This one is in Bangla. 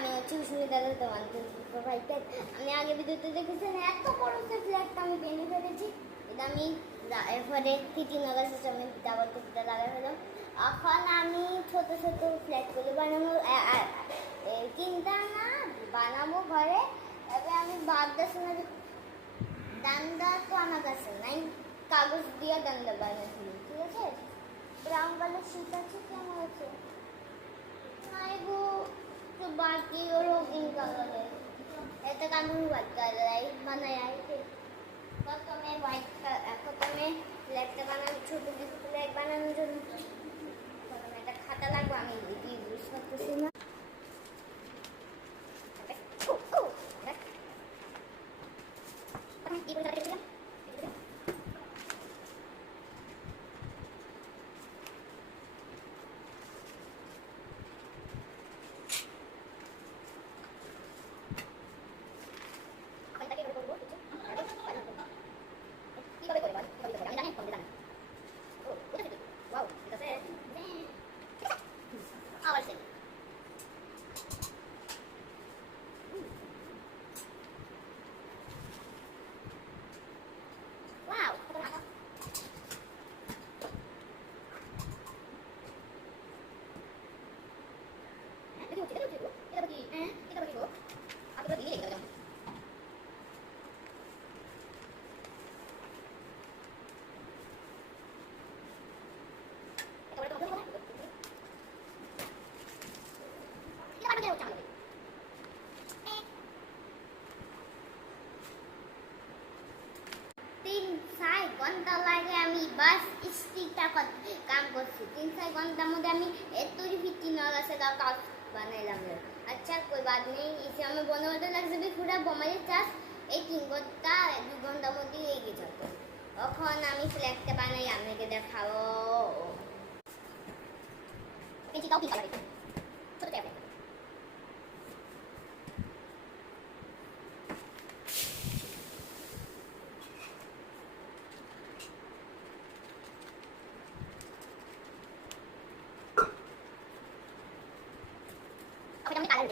আমি হচ্ছে উষ্ণী দাদা তোমার ভাইটার আমি আগে ভিডিওতে দেখেছেন এত বড় একটা ফ্ল্যাগটা আমি ভেঙে ফেলেছি। এটা আমি এরপরে 3 আগস্ট আমি ডাবল কপিটা লাগাই ফেলাম। এখন আমি ছোট ছোট ফ্ল্যাগগুলো বানাবো, তিনটা না বানাবো ঘরে। তবে আমি ভাবতেছি না ডান্ডা তো আমার কাছে নাই, কাগজ দিয়ে ডান্ডা বানিয়েছি, ঠিক আছে। ব্রাউন কালার শীত আছে কেমন আছে নাই গো, তো বাকি হলো গ্রিন কালারের, এটা কাগজ হোয়াইট কালার বানাই আছে। প্রথমে হোয়াইট প্রথমে ফ্ল্যাগটা বানানো, ছোট ফ্ল্যাগ বানানোর জন্য প্রথমে একটা খাতা লাগবে, আমি ইউজ করতেছি না। ঘন্টা লাগে আমি বাস স্টিকটা কাম করছি। 3-4 ঘন্টার মধ্যে আমি এতই ফিটি নয় গেছে কাজ বানাইলাম। আচ্ছা কই বাদ নেই, ইসে আমি বনবতে লাগছে পুরা বোমালের চাষ। এই 3 ঘন্টা 2 ঘন্টার মধ্যেই এগিয়ে যেত। তখন আমি ফ্ল্যাগটা বানাই আপনাকে দেখাবো। পেঁচিটাও কি কালার ছোট ট্যাবলেট আমি কালার